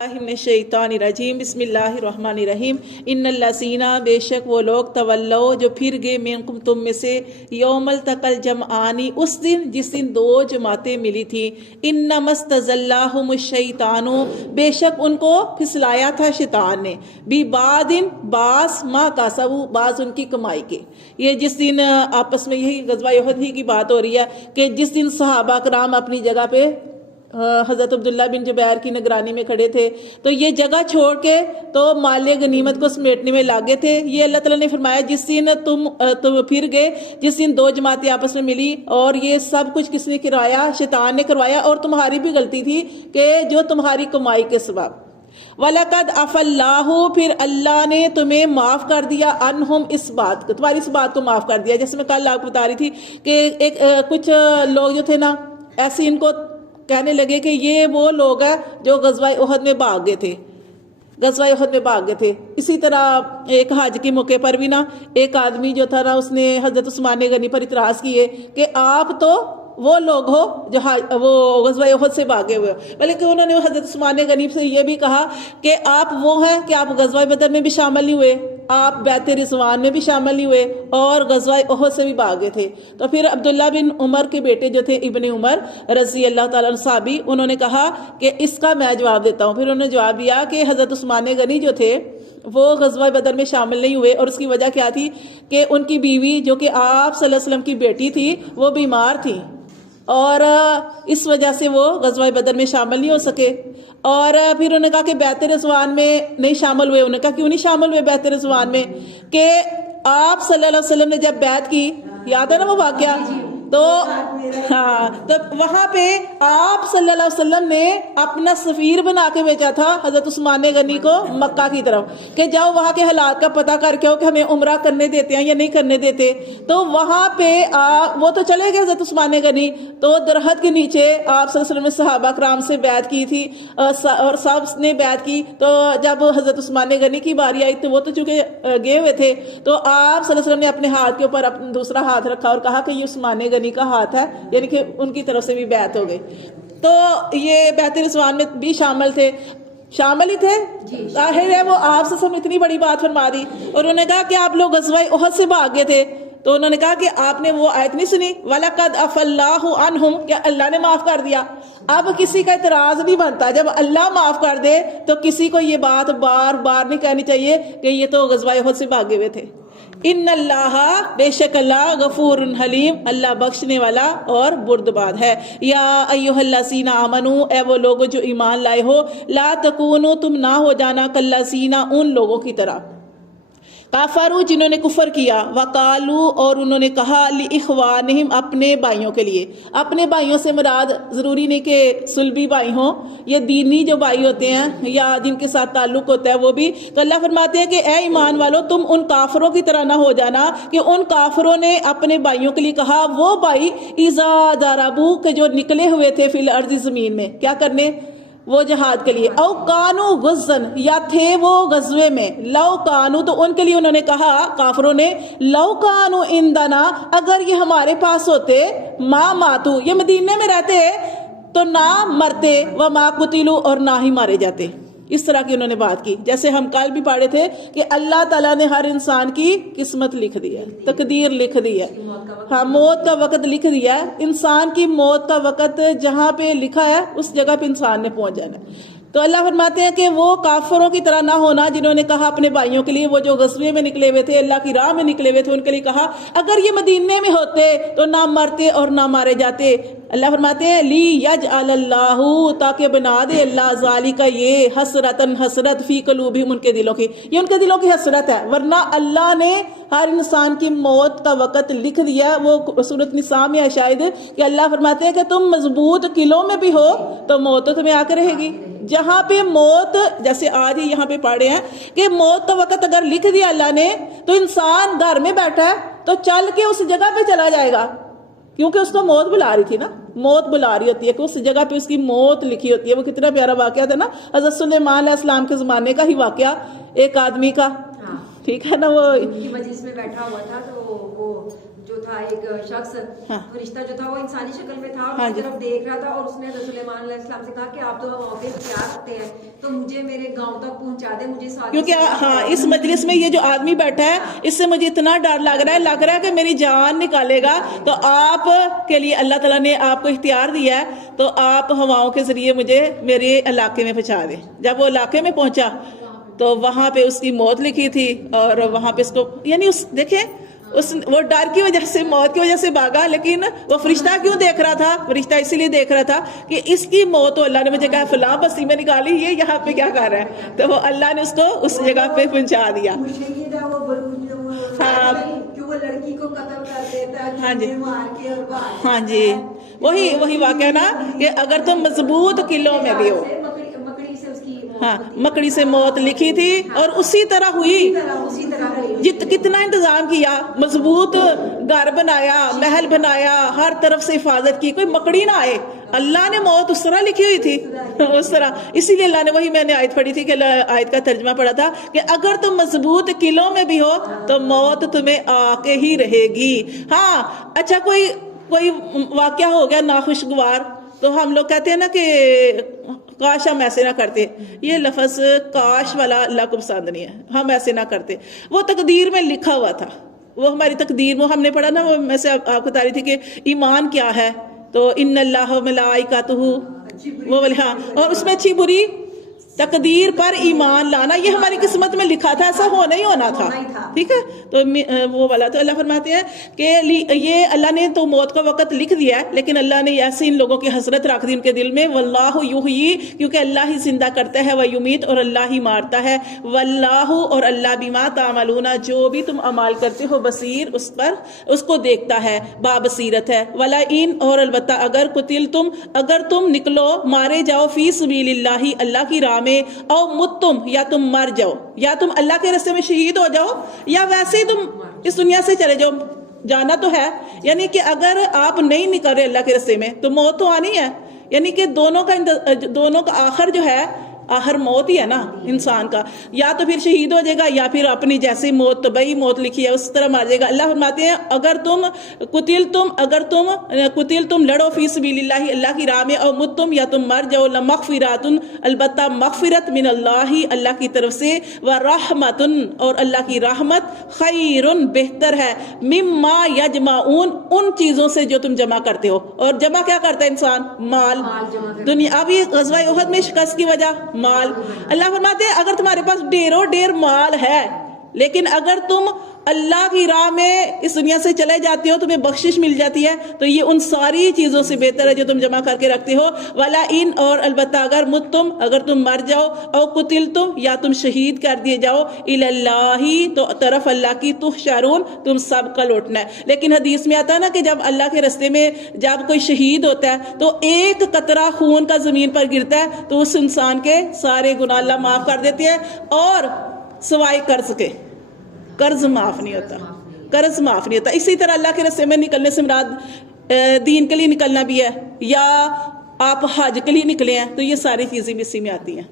من الشیطان الرجیم بسم اللہ الرحمن الرحیم ان الذین بے شک وہ لوگ تولو جو پھر گئے منکم تم میں سے یوم التقى الجمعان اس دن جس دن دو جماعتیں ملی تھی انما استزلهم الشیطان بے شک ان کو پھسلایا تھا شیطان نے بعض ما کسبوا بعض ان کی کمائی کے. یہ جس دن آپس میں یہی غزوہ احد ہی کی بات ہو رہی ہے کہ جس دن صحابہ کرام اپنی جگہ پہ حضرت عبداللہ بن جبیر کی نگرانی میں کھڑے تھے تو یہ جگہ چھوڑ کے تو مال غنیمت کو سمیٹنے میں لاگے تھے. یہ اللہ تعالیٰ نے فرمایا جس دن تم پھر گئے جس دن دو جماعتیں آپس میں ملی اور یہ سب کچھ کس نے کروایا؟ شیطان نے کروایا. اور تمہاری بھی غلطی تھی کہ جو تمہاری کمائی کے سبب. وَلَقَدْ عَفَا اللَّهُ پھر اللہ نے تمہیں معاف کر دیا عنہم اس بات کو، تمہاری اس بات کو معاف کر دیا. جیسے میں کل آپ کو بتا رہی تھی کہ کچھ لوگ جو تھے نا ایسے ان کو کہنے لگے کہ یہ وہ لوگ ہیں جو غزوہ احد میں بھاگ گئے تھے. اسی طرح ایک حج کے موقع پر بھی نا ایک آدمی جو تھا نا اس نے حضرت عثمان غنی پر اعتراض کیے کہ آپ تو وہ لوگ ہو جو وہ غزوہ احد سے بھاگے ہوئے ہو، بلکہ انہوں نے حضرت عثمان غنی سے یہ بھی کہا کہ آپ وہ ہیں کہ آپ غزوہ بدر میں بھی شامل نہیں ہوئے، آپ بیعت رضوان میں بھی شامل نہیں ہوئے اور غزوہ احد سے بھی بھاگے تھے. تو پھر عبداللہ بن عمر کے بیٹے جو تھے ابن عمر رضی اللہ تعالیٰ عنہ صحابی، انہوں نے کہا کہ اس کا میں جواب دیتا ہوں. پھر انہوں نے جواب دیا کہ حضرت عثمان غنی جو تھے وہ غزوہ بدر میں شامل نہیں ہوئے اور اس کی وجہ کیا تھی کہ ان کی بیوی جو کہ آپ صلی اللہ علیہ وسلم کی بیٹی تھی وہ بیمار تھی اور اس وجہ سے وہ غزوہ بدر میں شامل نہیں ہو سکے. اور پھر انہوں نے کہا کہ بیعت رضوان میں نہیں شامل ہوئے. انہوں نے کہا کیوں نہیں شامل ہوئے بیعت رضوان میں؟ کہ آپ صلی اللہ علیہ وسلم نے جب بیعت کی، یاد ہے نا وہ واقعہ، تو ہاں تو وہاں پہ آپ صلی اللہ علیہ وسلم نے اپنا سفیر بنا کے بھیجا تھا حضرت عثمان غنی کو مکہ کی طرف کہ جاؤ وہاں کے حالات کا پتہ کر کے ہو کہ ہمیں عمرہ کرنے دیتے ہیں یا نہیں کرنے دیتے. تو وہاں پہ وہ تو چلے گئے حضرت عثمان غنی، تو درخت کے نیچے آپ صلی اللہ علیہ وسلم نے صحابہ کرام سے بیعت کی تھی اور سب نے بیعت کی. تو جب حضرت عثمان غنی کی باری آئی تو وہ تو چونکہ گئے ہوئے تھے تو آپ صلی اللہ علیہ وسلم نے اپنے ہاتھ کے اوپر اپنا دوسرا ہاتھ رکھا اور کہا کہ یہ عثمان غنی کا ہاتھ ہے، یعنی کہ ان کی طرف سے بھی بیعت ہو گئی. تو یہ بیعت رضوان میں بھی شامل ہی تھے. ظاہر ہے وہ آپ سے اتنی بڑی بات فرما دی اور انہوں نے کہا کہ آپ لوگ غزوہ احد سے بھاگ گئے تھے. تو انہوں نے کہا کہ آپ نے وہ آیت نہیں سنی وَلَقَدْ عَفَا اللَّهُ عَنْهُمْ کہ اللہ نے معاف کر دیا. اب کسی کا اعتراض نہیں بنتا، جب اللہ معاف کر دے تو کسی کو یہ بات بار بار نہیں کہنی چاہیے کہ یہ تو غزوہ احد سے بھاگے ہوئے تھے. ان اللہ بے شک اللہ غفور حلیم اللہ بخشنے والا اور بردبار ہے. یا ایھا الذین آمنو اے وہ لوگ جو ایمان لائے ہو، لا تکونوا تم نہ ہو جانا کالذین ان لوگوں کی طرح کافروا جنہوں نے کفر کیا، وقالو اور انہوں نے کہا لاخوانہم اپنے بھائیوں کے لیے. اپنے بھائیوں سے مراد ضروری نہیں کہ صلبی بھائی ہوں، یہ دینی جو بھائی ہوتے ہیں یا جن کے ساتھ تعلق ہوتا ہے وہ بھی. تو اللہ فرماتے ہیں کہ اے ایمان والو تم ان کافروں کی طرح نہ ہو جانا کہ ان کافروں نے اپنے بھائیوں کے لیے کہا، وہ بھائی اذا ضربوا کہ جو نکلے ہوئے تھے فی الارض زمین میں کیا کرنے؟ وہ جہاد کے لیے. او کانو غزن یا تھے وہ غزوے میں. لو کانو تو ان کے لیے انہوں نے کہا کافروں نے لو کانو عندنا اگر یہ ہمارے پاس ہوتے، ما ماتو یہ مدینے میں رہتے تو نہ مرتے، وما قتلوا اور نہ ہی مارے جاتے. اس طرح کی انہوں نے بات کی. جیسے ہم کل بھی پڑھے تھے کہ اللہ تعالیٰ نے ہر انسان کی قسمت لکھ دی ہے، تقدیر لکھ دی ہے، ہاں موت کا وقت لکھ دیا ہے. انسان کی موت کا وقت جہاں پہ لکھا ہے اس جگہ پہ انسان نے پہنچ جانا ہے. تو اللہ فرماتے ہیں کہ وہ کافروں کی طرح نہ ہونا جنہوں نے کہا اپنے بھائیوں کے لیے، وہ جو غزوے میں نکلے ہوئے تھے، اللہ کی راہ میں نکلے ہوئے تھے، ان کے لیے کہا اگر یہ مدینے میں ہوتے تو نہ مرتے اور نہ مارے جاتے. اللہ فرماتے ہیں لی یجعل اللہ تاکہ بنا دے اللہ ذالک یہ حسرتن حسرت فی قلوبہم ان کے دلوں کی، یہ ان کے دلوں کی حسرت ہے. ورنہ اللہ نے ہر انسان کی موت کا وقت لکھ دیا. وہ سورۃ نساء میں ہے شاید کہ اللہ فرماتے ہیں کہ تم مضبوط قلعوں میں بھی ہو تو موت تو تمہیں آ کے رہے گی. جہاں پہ موت، جیسے آج ہی یہاں پہ پڑھے ہیں کہ موت کا وقت اگر لکھ دیا اللہ نے تو انسان گھر میں بیٹھا ہے تو چل کے اس جگہ پہ چلا جائے گا، کیونکہ اس کو موت بلا رہی تھی نا، موت بلا رہی ہوتی ہے کہ اس جگہ پہ اس کی موت لکھی ہوتی ہے. وہ کتنا پیارا واقعہ تھا نا حضرت سلیمان علیہ السلام کے زمانے کا ہی واقعہ. ایک آدمی کا ٹھیک ہے نا، وہ مجلس میں بیٹھا ہوا تھا تو وہ جو تھا ایک شخص ہاں فرشتہ جو تھا وہ انسانی شکل میں تھا اور ہاں اس جی کی طرف دیکھ رہا تھا اور اس نے حضرت سلیمان علیہ السلام سے کہا کہ آپ تو ہواؤں کے اختیار رکھتے ہیں تو مجھے میرے گاؤں تک پہنچا دے مجھے ساتھ. کیونکہ ہاں اس مجلس میں یہ جو آدمی بیٹھا ہے اس سے مجھے اتنا ڈر لگ رہا ہے کہ میری جان نکالے گا. تو آپ کے لیے اللہ تعالیٰ نے آپ کو اختیار دیا ہے تو آپ ہواؤں کے ذریعے مجھے میرے علاقے میں پہنچا دیں. جب وہ علاقے میں پہنچا تو وہاں پہ اس کی موت لکھی تھی اور وہاں پہ اس کو یعنی اس دیکھیں وہ ڈر کی وجہ سے موت کی وجہ سے بھاگا. لیکن وہ فرشتہ کیوں دیکھ رہا تھا؟ فرشتہ اسی لیے دیکھ رہا تھا کہ اس کی موت تو اللہ نے مجھے کہا فلاں بستی میں نکالی یہ یہاں پہ کیا کر رہا ہے. تو وہ اللہ نے اس کو اس جگہ پہ پہنچا دیا. ہاں وہ لڑکی کو قتل کر دیتا ہے ہاں جی مار کے اور باہر. ہاں جی وہی واقعہ نا کہ اگر تم مضبوط قلعوں میں بھی ہو. مکڑی سے اس کی ہاں مکڑی سے موت لکھی تھی اور اسی طرح ہوئی. کتنا انتظام کیا, مضبوط گھر بنایا, محل بنایا, ہر طرف سے حفاظت کی, کوئی مکڑی نہ آئے. اللہ نے موت اس طرح لکھی ہوئی تھی اس طرح. اسی لیے اللہ نے وہی میں نے آیت پڑھی تھی کہ آیت کا ترجمہ پڑھا تھا کہ اگر تم مضبوط قلعوں میں بھی ہو تو موت تمہیں آ کے ہی رہے گی. ہاں اچھا کوئی واقعہ ہو گیا ناخوشگوار تو ہم لوگ کہتے ہیں نا کہ کاش ہم ایسے نہ کرتے. یہ لفظ کاش والا اللہ کو پسند نہیں ہے. ہم ایسے نہ کرتے. وہ تقدیر میں لکھا ہوا تھا, وہ ہماری تقدیر میں ہم نے پڑھا نا. میں سے آپ کو بتا رہی تھی کہ ایمان کیا ہے تو ان اللہ ملائکتہ وہ ہاں, اور اس میں اچھی بری تقدیر پر ایمان لانا یہ ہماری قسمت میں لکھا تھا, ایسا ہونا ہی ہونا تھا. ٹھیک ہے تو وہ والا تو اللہ فرماتے ہیں کہ یہ اللہ نے تو موت کا وقت لکھ دیا ہے لیکن اللہ نے ایسے ان لوگوں کی حسرت رکھ دی ان کے دل میں. واللہ یحیی کیونکہ اللہ ہی زندہ کرتا ہے, ویمیت اور اللہ ہی مارتا ہے. واللہ اور اللہ بما تعملون جو بھی تم اعمال کرتے ہو بصیر اس کو دیکھتا ہے, بابصیرت ہے. ولا ان اور البتہ اگر تم نکلو مارے جاؤ فی سبیل اللہ اللہ کی راہ میں, او متم یا تم مر جاؤ, یا تم اللہ کے راستے میں شہید ہو جاؤ یا ویسے ہی تم اس دنیا سے چلے جاؤ. جانا تو ہے یعنی کہ اگر آپ نہیں نکل رہے اللہ کے راستے میں تو موت تو آنی ہے. یعنی کہ دونوں کا آخر جو ہے آخر موت ہی ہے نا انسان کا. یا تو پھر شہید ہو جائے گا یا پھر اپنی جیسی موت طبعی موت لکھی ہے اس طرح مار جائے گا. اللہ فرماتے ہیں اگر تم لڑو فی سبیل اللہ اللہ کی راہ میں, اور متم یا تم مر جاؤ, لمغفرات البتہ مغفرت من اللہ اللہ کی طرف سے, ورحمت اور اللہ کی رحمت, خیر بہتر ہے, مما یجمعون ان چیزوں سے جو تم جمع کرتے ہو. اور جمع کیا کرتا ہے انسان؟ مال. دنیا ابھی غزوہ احد میں شکست کی وجہ مال. اللہ فرماتے ہیں اگر تمہارے پاس ڈھیر مال ہے لیکن اگر تم اللہ کی راہ میں اس دنیا سے چلے جاتے ہو تمہیں بخشش مل جاتی ہے تو یہ ان ساری چیزوں سے بہتر ہے جو تم جمع کر کے رکھتے ہو. ولا ان اور البتہ اگر تم مر جاؤ, او قتلتم یا تم شہید کر دیے جاؤ, الی اللہ تو طرف اللہ کی تحشرون تم سب کا لوٹنا ہے. لیکن حدیث میں آتا ہے نا کہ جب اللہ کے راستے میں جب کوئی شہید ہوتا ہے تو ایک قطرہ خون کا زمین پر گرتا ہے تو اس انسان کے سارے گناہ اللہ معاف کر دیتے ہیں, اور سوائے قرض کے. قرض معاف نہیں ہوتا. اسی طرح اللہ کے راستے میں نکلنے سے مراد دین کے لیے نکلنا بھی ہے, یا آپ حج کے لیے نکلے ہیں تو یہ ساری چیزیں بھی اسی میں آتی ہیں.